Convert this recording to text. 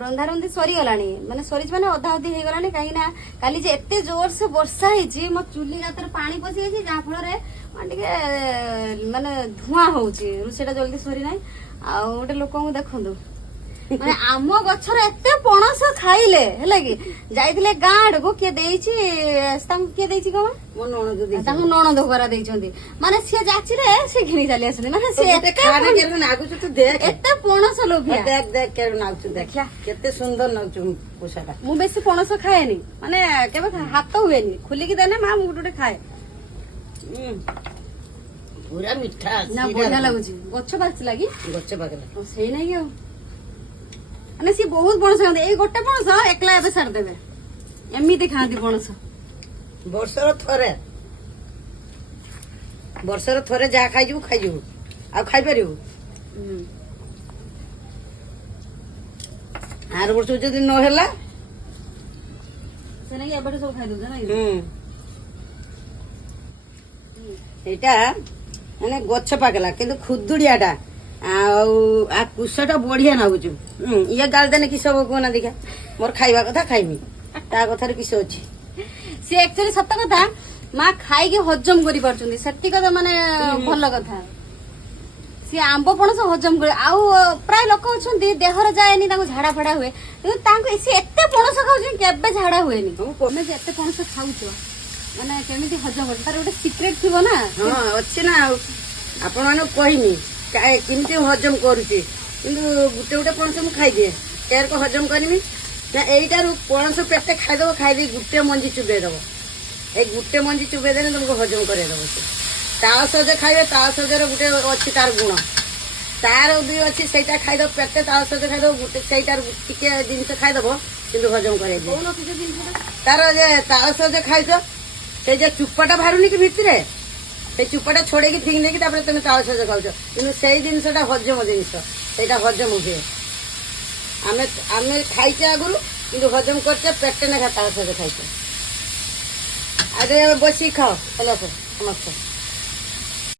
ରନ୍ଧାରନ୍ଧି ସରିଗଲାଣି ମାନେ ସରିଛି ମାନେ ଅଧା ଅଧି ହେଇଗଲାଣି କାହିଁକି ନା କାଲି ଯେ ଏତେ ଜୋରସେ ବର୍ଷା ହେଇଛି ମୋ ଚୁଲି ଗାତରେ ପାଣି ପଶି ଯାଇଛି ଯାହା ଫଳରେ ଟିକେ ମାନେ ଧୂଆଁ ହଉଛି ରୋଷେଇଟା ଜଲ୍ଦି ସରି ନାହିଁ। ଆଉ ଗୋଟେ ଲୋକଙ୍କୁ ଦେଖନ୍ତୁ ମାନେ ଆମ ଗଛର ଏତେ ପଣସ ଖାଇଲେ ହେଲା କି ଯାଇଥିଲେ ଗାଁ ଆଡକୁ କିଏ ଦେଇଛି ତାଙ୍କୁ କିଏ ଦେଇଛି କଣ ମୋ ନଣନ୍ଦ ଦେଇଛି ତାଙ୍କୁ ନଣନ୍ଦ ଘରା ଦେଇଛନ୍ତି ମାନେ ସିଏ ଯାଚିଲେ ସେ ଘିଣି ଚାଲି ଆସନ୍ତି ମାନେ ସେ ଏତେ ଖାନା କେବେ ନାଗୁଛୁ ତୁ ଦେଖ ଏତେ ପଣସ ଲୋଭିଆ ଦେଖ ଦେଖ କେବେ ନାଗୁଛୁ ଦେଖିଆ କେତେ ସୁନ୍ଦର ନାଗୁଛୁ ପୋଷାଟା। ମୁଁ ବେଶୀ ପଣସ ଖାଏନି ମାନେ କେବେ ହାତ ହୁଏନି ଖୋଲିକି ଦେଲେ ମା ମୁଁ ଗୋଟେ ଖାଏ ପୁରା ମିଠା ନା ବଢିଆ ଲାଗୁଛି ଗଛ ପାଚିଲା କି ଗଛ ପାଖରେ ସେଇ ନାଇଁ ଆଉ ମାନେ ସିଏ ବହୁତ ପଣସ ଖାଆନ୍ତି ଏଇ ଗୋଟେ ପଣସ ଏକଲା ଏବେ ଛାଡିଦେବେ ଏମିତି ଖାଆନ୍ତି ପଣସ ବର୍ଷର ଥରେ ଯାହା ଖାଇଯିବୁ ଆଉ ଖାଇପାରିବୁ ଆର ବର୍ଷ ଯଦି ନହେଲା ସେ ନାଇଁ ଏବେଠୁ ସବୁ ଖାଇଦଉଛ ନାଇଁ ଏଇଟା ମାନେ ଗଛ ପାକଲା କିନ୍ତୁ ଖୁଦୁଡିଆଟା ଆଉ ଆ କୁଶଟା ବଢିଆ ନାଗୁଛୁ ଇଏ ଗାଳି ଦେନେ କିସ ହବ କୁହନା ଦେଖିଆ ମୋର ଖାଇବା କଥା ଖାଇମି ତା କଥାରେ କିସ ଅଛି ସେ ଆକ୍ଚୁଆଲି ସତ କଥା ମା ଖାଇକି ହଜମ କରିପାରୁଛନ୍ତି ସେତିକ ତ ମାନେ ଭଲ କଥା ସିଏ ଆମ୍ବ ପଣସ ହଜମ କରି ଆଉ ପ୍ରାୟ ଲୋକ ଅଛନ୍ତି ଦେହରେ ଯାଏନି ତାଙ୍କୁ ଝାଡା ଫାଡା ହୁଏ କିନ୍ତୁ ତାଙ୍କୁ ସିଏ ଏତେ ପଣସ ଖାଉଛନ୍ତି କେବେ ଝାଡା ହୁଏନି ତମେ ଯେ ଏତେ ପଣସ ଖାଉଛ ମାନେ କେମିତି ହଜମ କରୁଛ ତାର ଗୋଟେ ସିକ୍ରେଟ ଥିବ ନା ହଁ ଅଛି ନା ଆଉ ଆପଣ ମାନଙ୍କୁ କହିନି କେମିତି ହଜମ କରୁଛି କିନ୍ତୁ ଗୋଟେ ଗୋଟେ ପଣସ ମୁଁ ଖାଇଦିଏ କେରକ ହଜମ କରିମି ନା ଏଇଟାରୁ ପଣସ ପେଟେ ଖାଇଦବ ଖାଇଦେଇ ଗୋଟେ ମଞ୍ଜି ଚୁବେଇ ଦବ ଏଇ ଗୋଟେ ମଞ୍ଜି ଚୁବେଇ ଦେଲେ ତମକୁ ହଜମ କରେଇଦବ ସେ ତାଳ ସହଜ ଖାଇବେ ତାଳ ସହଜର ଗୋଟେ ଅଛି ତାର ଗୁଣ ତାର ବି ଅଛି ସେଇଟା ଖାଇଦବ ପେଟେ ତାଳ ସହଜ ଖାଇଦବ ଗୋଟେ ସେଇଟାର ଟିକେ ଜିନିଷ ଖାଇଦବ କିନ୍ତୁ ହଜମ କରେଇଦିଏ ତାର ଯେ ତାଳ ସହଜ ଖାଇଛ ସେଇ ଯେ ଚୁପାଟା ବାହାରୁନି କି ଭିତରେ ସେଇ ଚୁପାଟା ଛଡେଇକି ଫିଙ୍ଗି ଦେଇକି ତାପରେ ତମେ ତାଳ ସହଜ ଖାଉଛ କିନ୍ତୁ ସେଇ ଜିନିଷଟା ହଜମ ଜିନିଷ ସେଇଟା ହଜମ ହୁଏ ଆମେ ଖାଇଛେ ଆଗରୁ କିନ୍ତୁ ହଜମ କରିଛେ ପେଟେ ନେଖା ତାଳ ସହଜ ଖାଇଛେ ଆଗ ବସିକି ଖାଅ ସମସ୍ତେ